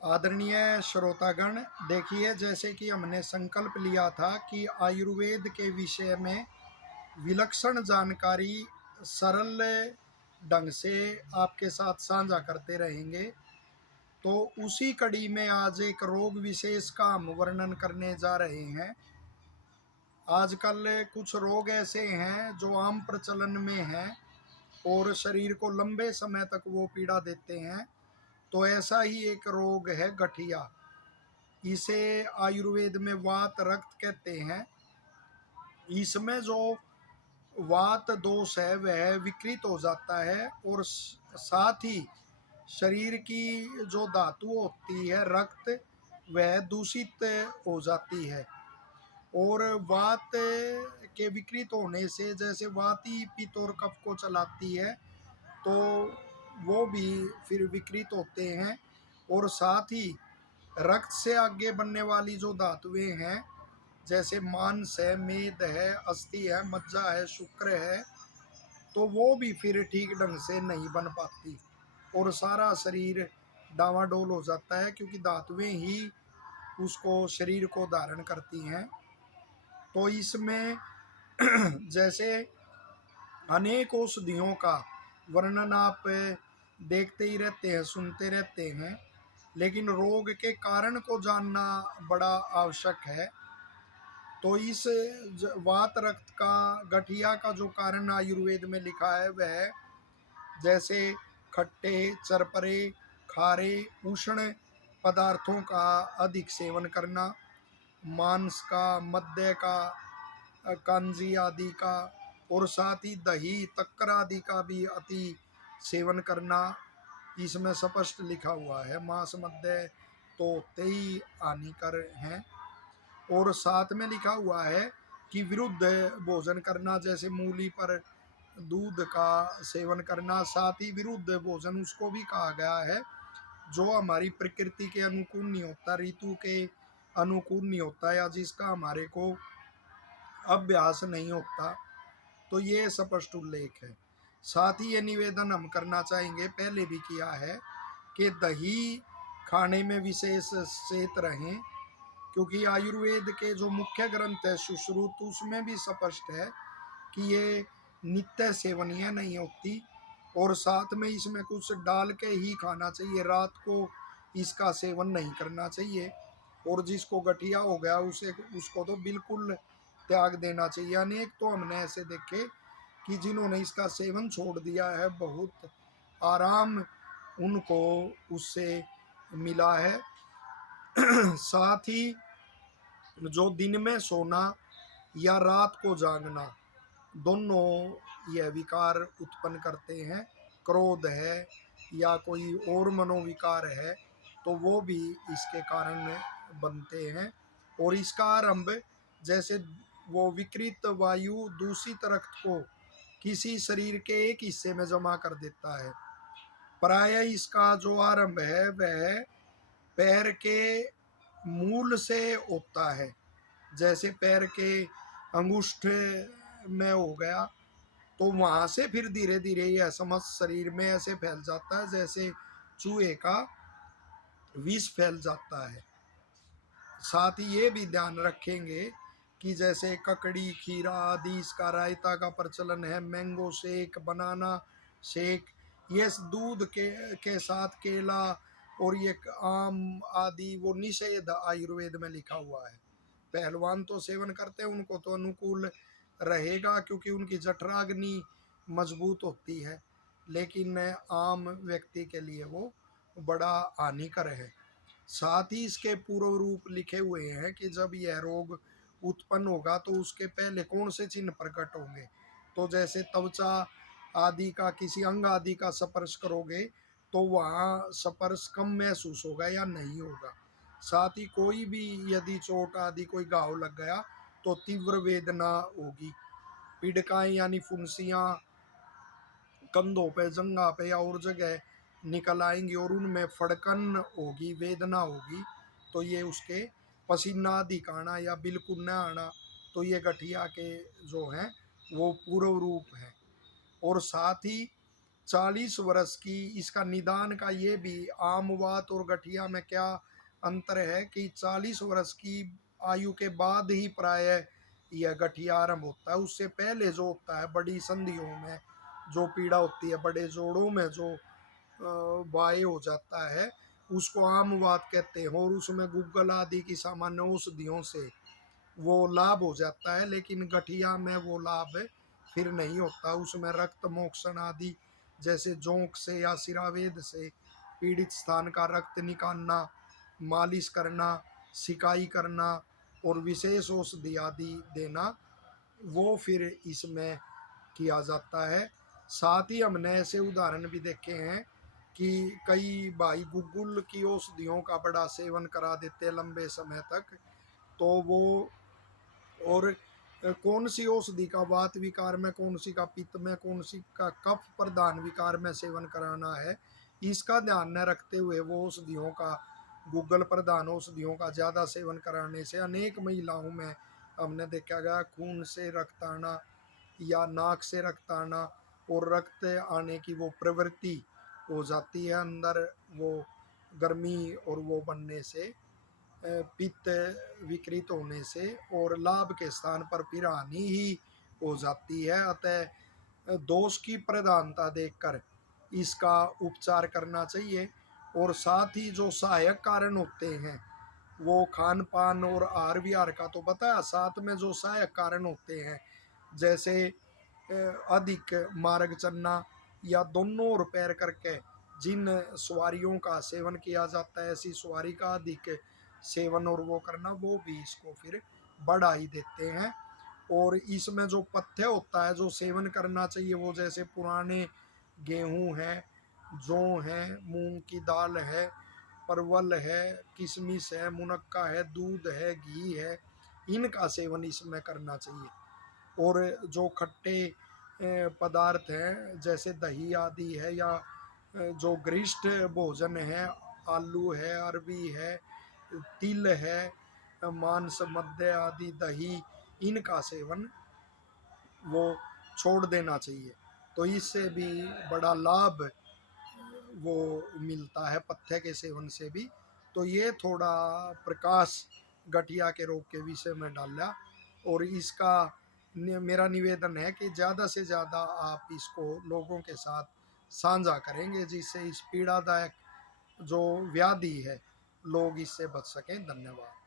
आदरणीय श्रोतागण, देखिए जैसे कि हमने संकल्प लिया था कि आयुर्वेद के विषय में विलक्षण जानकारी सरल ढंग से आपके साथ साझा करते रहेंगे। तो उसी कड़ी में आज एक रोग विशेष का हम वर्णन करने जा रहे हैं। आजकल कुछ रोग ऐसे हैं जो आम प्रचलन में हैं और शरीर को लंबे समय तक वो पीड़ा देते हैं। तो ऐसा ही एक रोग है गठिया। इसे आयुर्वेद में वात रक्त कहते हैं। इसमें जो वात दोष है वह विकृत हो जाता है और साथ ही शरीर की जो धातु होती है रक्त, वह दूषित हो जाती है। और वात के विकृत होने से जैसे वात ही पित्त और कफ को चलाती है, तो वो भी फिर विकृत होते हैं। और साथ ही रक्त से आगे बनने वाली जो धातुएं हैं, जैसे मांस है, मेद है, अस्थि है, मज्जा है, शुक्र है, तो वो भी फिर ठीक ढंग से नहीं बन पाती और सारा शरीर डावाडोल हो जाता है, क्योंकि धातुएं ही उसको शरीर को धारण करती हैं। तो इसमें जैसे अनेक औषधियों का वर्णन आप देखते ही रहते हैं, सुनते रहते हैं, लेकिन रोग के कारण को जानना बड़ा आवश्यक है। तो इस वात रक्त का गठिया का जो कारण आयुर्वेद में लिखा है वह जैसे खट्टे, चरपरे, खारे, उष्ण पदार्थों का अधिक सेवन करना, मांस का, मद्य का, कांजी आदि का, और साथ ही दही तक्कर आदि का भी अति सेवन करना, इसमें स्पष्ट लिखा हुआ है। मांस मद्य तो होते ही हानिकर हैं। और साथ में लिखा हुआ है कि विरुद्ध भोजन करना, जैसे मूली पर दूध का सेवन करना। साथ ही विरुद्ध भोजन उसको भी कहा गया है जो हमारी प्रकृति के अनुकूल नहीं होता, ऋतु के अनुकूल नहीं होता, या जिसका हमारे को अभ्यास नहीं होता। तो ये स्पष्ट उल्लेख है। साथ ही ये निवेदन हम करना चाहेंगे, पहले भी किया है, कि दही खाने में विशेष सचेत रहें, क्योंकि आयुर्वेद के जो मुख्य ग्रंथ है सुश्रुत, उसमें भी स्पष्ट है कि ये नित्य सेवनीय नहीं होती। और साथ में इसमें कुछ डाल के ही खाना चाहिए, रात को इसका सेवन नहीं करना चाहिए। और जिसको गठिया हो गया उसे उसको तो बिल्कुल त्याग देना चाहिए। अनेक तो हमने ऐसे देखे कि जिन्होंने इसका सेवन छोड़ दिया है, बहुत आराम उनको उससे मिला है। साथ ही जो दिन में सोना या रात को जागना, दोनों यह विकार उत्पन्न करते हैं। क्रोध है या कोई और मनोविकार है, तो वो भी इसके कारण बनते हैं। और इसका आरंभ जैसे वो विकृत वायु दूषित रक्त को किसी शरीर के एक हिस्से में जमा कर देता है। प्राय इसका जो आरंभ है वह पैर के मूल से होता है। जैसे पैर के अंगुष्ठ में हो गया, तो वहां से फिर धीरे धीरे यह समस्त शरीर में ऐसे फैल जाता है जैसे चूहे का विष फैल जाता है। साथ ही ये भी ध्यान रखेंगे कि जैसे ककड़ी, खीरा आदि इसका रायता का प्रचलन है, मैंगो शेक, बनाना शेक, ये दूध के साथ केला और ये आम आदि वो निषेध आयुर्वेद में लिखा हुआ है। पहलवान तो सेवन करते हैं, उनको तो अनुकूल रहेगा क्योंकि उनकी जठराग्नि मजबूत होती है, लेकिन आम व्यक्ति के लिए वो बड़ा हानिकर है। साथ ही इसके पूर्व रूप लिखे हुए हैं कि जब यह रोग उत्पन्न होगा तो उसके पहले कौन से चिन्ह प्रकट होंगे। तो जैसे त्वचा आदि का, किसी अंग आदि का स्पर्श करोगे तो वहाँ स्पर्श कम महसूस होगा या नहीं होगा। साथ ही कोई भी यदि चोट आदि कोई घाव लग गया तो तीव्र वेदना होगी। पीड़काएं यानी फुंसियाँ कंधों पे, जंगा पे या और जगह निकल आएंगी और उनमें फड़कन होगी, वेदना होगी। तो ये उसके पसीना दिखाना या बिल्कुल न आना, तो ये गठिया के जो हैं वो पूर्व रूप है। और साथ ही 40 वर्ष की, इसका निदान का ये भी आमवात और गठिया में क्या अंतर है कि 40 वर्ष की आयु के बाद ही प्राय यह गठिया आरंभ होता है। उससे पहले जो होता है बड़ी संधियों में जो पीड़ा होती है, बड़े जोड़ों में जो वायु हो जाता है, उसको आमवात कहते हैं। और उसमें गूगल आदि की सामान्य औषधियों से वो लाभ हो जाता है, लेकिन गठिया में वो लाभ फिर नहीं होता। उसमें रक्त मोक्षण आदि जैसे जोंक से या सिरावेद से पीड़ित स्थान का रक्त निकालना, मालिश करना, सिकाई करना और विशेष औषधि आदि देना, वो फिर इसमें किया जाता है। साथ ही हमने ऐसे उदाहरण भी देखे हैं कि कई भाई गुग्गुल की औषधियों का बड़ा सेवन करा देते हैं लंबे समय तक, तो वो और कौन सी औषधि का वात विकार में, कौन सी का पित्त में, कौन सी का कफ प्रधान विकार में सेवन कराना है, इसका ध्यान न रखते हुए वो औषधियों का, गूगल प्रधान औषधियों का ज़्यादा सेवन कराने से अनेक महिलाओं में हमने देखा गया खून से रक्त आना या नाक से रक्त आना और रक्त आने की वो प्रवृत्ति हो जाती है अंदर, वो गर्मी और वो बनने से, पित्त विकृत होने से, और लाभ के स्थान पर फिर हानि ही हो जाती है। अतः दोष की प्रधानता देखकर इसका उपचार करना चाहिए। और साथ ही जो सहायक कारण होते हैं, वो खान पान और आहार विहार का तो बताया, साथ में जो सहायक कारण होते हैं जैसे अधिक मार्ग चलना या दोनों ओर पैर करके जिन सवारियों का सेवन किया जाता है, ऐसी सवारी का अधिक सेवन और वो करना, वो भी इसको फिर बढ़ा ही देते हैं। और इसमें जो पथ्य होता है जो सेवन करना चाहिए, वो जैसे पुराने गेहूं है, जौ है, मूंग की दाल है, परवल है, किशमिश है, मुनक्का है, दूध है, घी है, इनका सेवन इसमें करना चाहिए। और जो खट्टे पदार्थ हैं जैसे दही आदि है, या जो गरिष्ठ भोजन है, आलू है, अरबी है, तिल है, मांस मध्य आदि, दही, इनका सेवन वो छोड़ देना चाहिए। तो इससे भी बड़ा लाभ वो मिलता है पथ्य के सेवन से भी। तो ये थोड़ा प्रकाश गठिया के रोग के विषय में डाला, और इसका मेरा निवेदन है कि ज़्यादा से ज़्यादा आप इसको लोगों के साथ साझा करेंगे, जिससे इस पीड़ादायक जो व्याधि है लोग इससे बच सकें। धन्यवाद।